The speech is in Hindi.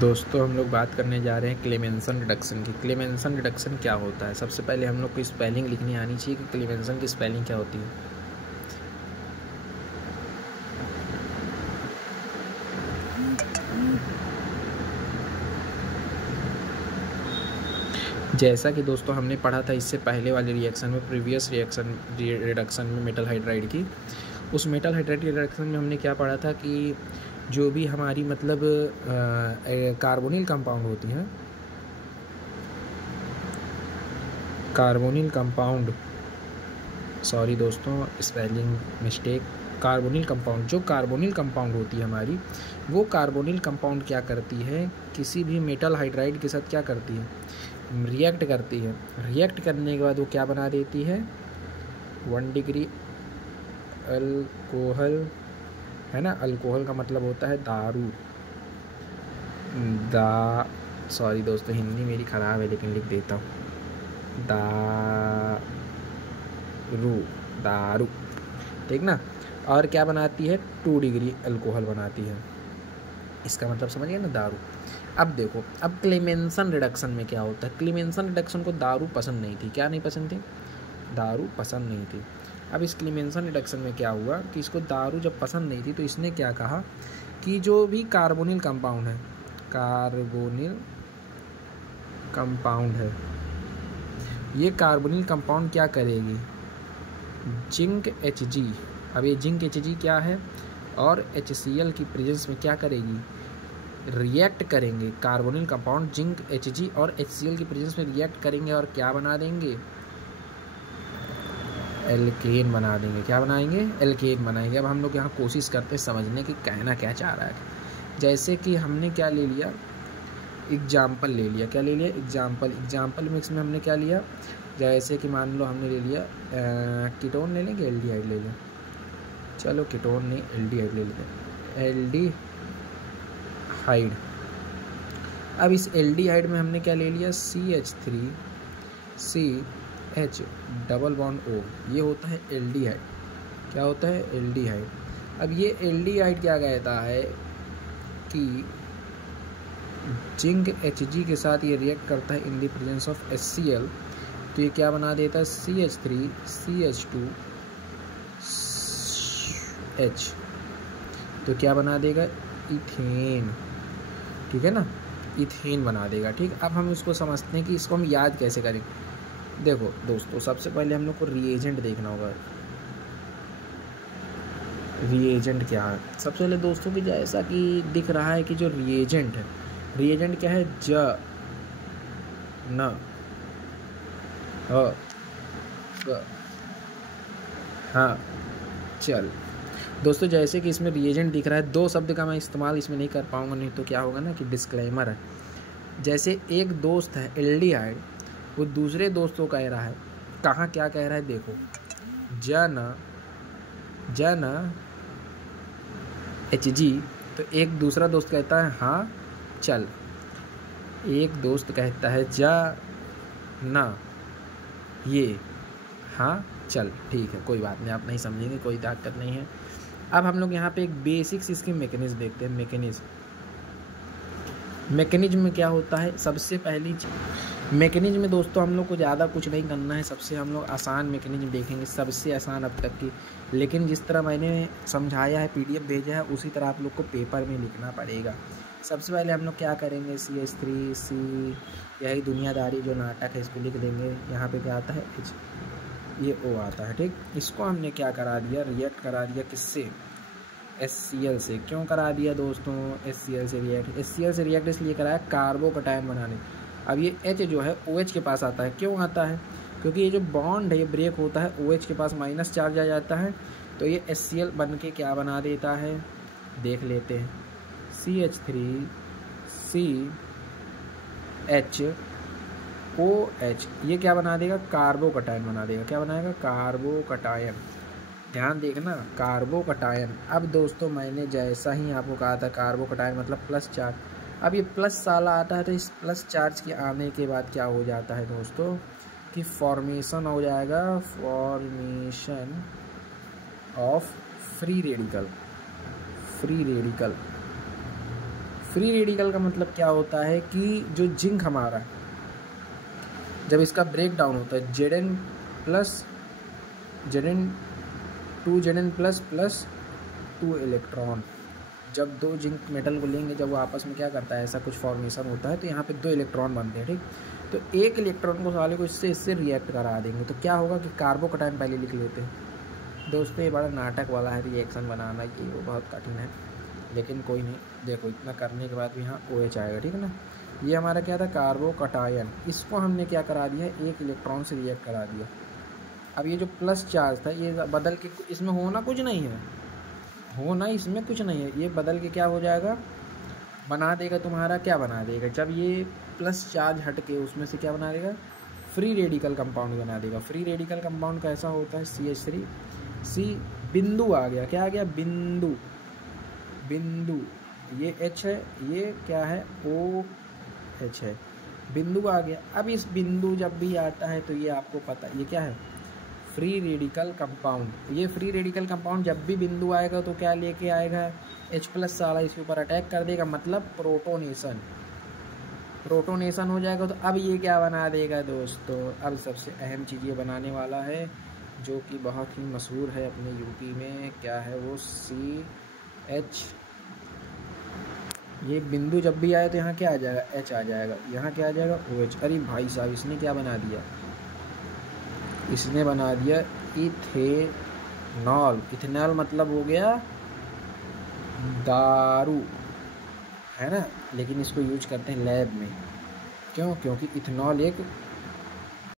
दोस्तों हम लोग बात करने जा रहे हैं क्लेमेंसन रिडक्शन की। क्लेमेंसन रिडक्शन क्या होता है? सबसे पहले हम लोग को स्पेलिंग लिखनी आनी चाहिए कि क्लेमेंसन की स्पेलिंग क्या होती है। जैसा कि दोस्तों हमने पढ़ा था इससे पहले वाले रिएक्शन में, प्रीवियस रिडक्शन में मेटल हाइड्राइड की, उस मेटल हाइड्राइड रिडक्शन में हमने क्या पढ़ा था कि जो भी हमारी मतलब कार्बोनिल कंपाउंड होती हैं, कार्बोनिल कंपाउंड, सॉरी दोस्तों स्पेलिंग मिस्टेक, कार्बोनिल कंपाउंड, जो कार्बोनिल कंपाउंड होती है हमारी, वो कार्बोनिल कंपाउंड क्या करती है, किसी भी मेटल हाइड्राइड के साथ क्या करती है, रिएक्ट करती है। रिएक्ट करने के बाद वो क्या बना देती है, 1 डिग्री अल्कोहल, है ना। अल्कोहल का मतलब होता है दारू। सॉरी दोस्तों हिंदी मेरी ख़राब है लेकिन लिख देता हूँ, दारू, ठीक ना। और क्या बनाती है, 2 डिग्री अल्कोहल बनाती है। इसका मतलब समझ गए ना, दारू। अब देखो, अब क्लेमेंसन रिडक्शन में क्या होता है। क्लेमेंसन रिडक्शन को दारू पसंद नहीं थी। क्या नहीं पसंद थी? दारू पसंद नहीं थी। अब इस क्लेमेंसन रिडक्शन में क्या हुआ कि इसको दारू जब पसंद नहीं थी तो इसने क्या कहा कि जो भी कार्बोनिल कंपाउंड है, कार्बोनिल कंपाउंड है, ये कार्बोनिल कंपाउंड क्या करेगी, जिंक Hg। अब ये जिंक Hg क्या है, और HCl की प्रेजेंस में क्या करेगी, रिएक्ट करेंगे। कार्बोनिल कंपाउंड जिंक Hg और HCl की प्रेजेंस में रिएक्ट करेंगे और क्या बना देंगे, एल्केन बना देंगे। क्या बनाएंगे, एल्केन बनाएंगे। अब हम लोग यहाँ कोशिश करते हैं समझने की कहना क्या चाह रहा है। जैसे कि हमने क्या ले लिया, एग्जाम्पल ले लिया। क्या ले लिया, एग्जाम्पल मिक्स में हमने क्या लिया, जैसे कि मान लो हमने ले लिया कीटोन ले लेंगे, एल्डिहाइड ले लें। चलो कीटोन नहीं, एल्डिहाइड ले लेते हैं, एल्डिहाइड। अब इस एल्डिहाइड में हमने क्या ले लिया, CH3 CH double bond O, ये होता है एल्डिहाइड। क्या होता है, एल्डिहाइड। अब ये एल्डिहाइड क्या कहता है कि जिंक Hg के साथ ये रिएक्ट करता है in the presence of HCl, तो ये क्या बना देता है, CH3 CH2H, तो क्या बना देगा, इथेन। ठीक है ना, इथेन बना देगा। ठीक, अब हम इसको समझते हैं कि इसको हम याद कैसे करें। देखो दोस्तों, सबसे पहले हम लोग को रिएजेंट देखना होगा। रिएजेंट क्या है, सबसे पहले दोस्तों की जैसा कि दिख रहा है कि जो रिएजेंट है, रिएजेंट क्या है, न हाँ चल। दोस्तों जैसे कि इसमें रिएजेंट दिख रहा है, 2 शब्द का मैं इस्तेमाल इसमें नहीं कर पाऊंगा, नहीं तो क्या होगा ना कि डिस्क्लेमर है। जैसे एक दोस्त है एल्डिहाइड, वो दूसरे दोस्त को कह रहा है, कहाँ क्या कह रहा है, देखो, जन Hg, तो एक दूसरा दोस्त कहता है हाँ चल। एक दोस्त कहता है ना ये हाँ चल, ठीक है कोई बात नहीं, आप नहीं समझेंगे, कोई दिक्कत नहीं है। अब हम लोग यहाँ पे एक बेसिक्स इसकी मैकेनिज्म देखते हैं। मैकेनिज्म में क्या होता है, सबसे पहली मैकेनिज्म में दोस्तों हम लोग को ज़्यादा कुछ नहीं करना है। सबसे हम लोग आसान मैकेनिज्म देखेंगे, सबसे आसान अब तक की, लेकिन जिस तरह मैंने समझाया है, PDF भेजा है, उसी तरह आप लोग को पेपर में लिखना पड़ेगा। सबसे पहले हम लोग क्या करेंगे, CH3C, यही दुनियादारी जो नाटक है इसको लिख देंगे। यहाँ पे क्या आता है, H, ये O आता है। ठीक, इसको हमने क्या करा दिया, रिएक्ट करा दिया किससे, HCl से। क्यों करा दिया दोस्तों, HCl से रिएक्ट, HCl से रिएक्ट इसलिए कराया कार्बोकटायन बनाने। अब ये H जो है OH के पास आता है। क्यों आता है, क्योंकि ये जो बॉन्ड है ये ब्रेक होता है, OH के पास माइनस चार्ज आ जाता है, तो ये HCl बन के क्या बना देता है, देख लेते हैं, CH3CHOH, ये क्या बना देगा, कार्बोकटायन बना देगा। क्या बनाएगा, कार्बोकटायन। ध्यान देखना, कार्बोकटायन। अब दोस्तों मैंने जैसा ही आपको कहा था, कार्बोकटायन मतलब प्लस चार्ज। अब ये प्लस साला आता है, तो इस प्लस चार्ज के आने के बाद क्या हो जाता है दोस्तों कि फॉर्मेशन हो जाएगा, formation of free radical, free radical का मतलब क्या होता है कि जो जिंक हमारा जब इसका ब्रेक डाउन होता है Zn plus Zn plus 2 electron, जब दो जिंक मेटल को लेंगे, जब वो आपस में क्या करता है, ऐसा कुछ फॉर्मेशन होता है, तो यहाँ पे 2 इलेक्ट्रॉन बनते हैं, ठीक। तो एक इलेक्ट्रॉन को साले को इससे रिएक्ट करा देंगे, तो क्या होगा कि कार्बोकटायन पहले लिख लेते हैं। दोस्तों ये बड़ा नाटक वाला है रिएक्शन बनाना, ये वो बहुत कठिन है, लेकिन कोई नहीं। देखो इतना करने के बाद भी यहाँ OH आएगा, ठीक है ना। ये हमारा क्या था, कार्बोकटायन, इसको हमने क्या करा दिया, एक इलेक्ट्रॉन से रिएक्ट करा दिया। अब ये जो प्लस चार्ज था ये बदल के, इसमें होना कुछ नहीं है, होना इसमें कुछ नहीं है, ये बदल के क्या हो जाएगा, बना देगा तुम्हारा, क्या बना देगा, जब ये प्लस चार्ज हट के उसमें से क्या बना देगा, फ्री रेडिकल कंपाउंड बना देगा। फ्री रेडिकल कंपाउंड कैसा होता है, CH3, बिंदु आ गया, क्या आ गया, बिंदु, ये H है, ये क्या है, OH है, बिंदु आ गया। अब इस बिंदु जब भी आता है तो ये आपको पता, ये क्या है, फ्री रेडिकल कंपाउंड। ये फ्री रेडिकल कंपाउंड जब भी बिंदु आएगा तो क्या लेके आएगा, H+ साला इसके ऊपर अटैक कर देगा, मतलब प्रोटोनेशन हो जाएगा। तो अब ये क्या बना देगा दोस्तों, अब सबसे अहम चीज़ ये बनाने वाला है जो कि बहुत ही मशहूर है अपने यूपी में, क्या है वो, CH। ये बिंदु जब भी आए तो यहाँ क्या आ जाएगा, H आ जाएगा, यहाँ क्या आ जाएगा, OH। अरे भाई साहब इसने क्या बना दिया, इसने बना दिया इथेनॉल। इथेनॉल मतलब हो गया दारू, है ना, लेकिन इसको यूज करते हैं लैब में, क्यों, क्योंकि इथेनॉल एक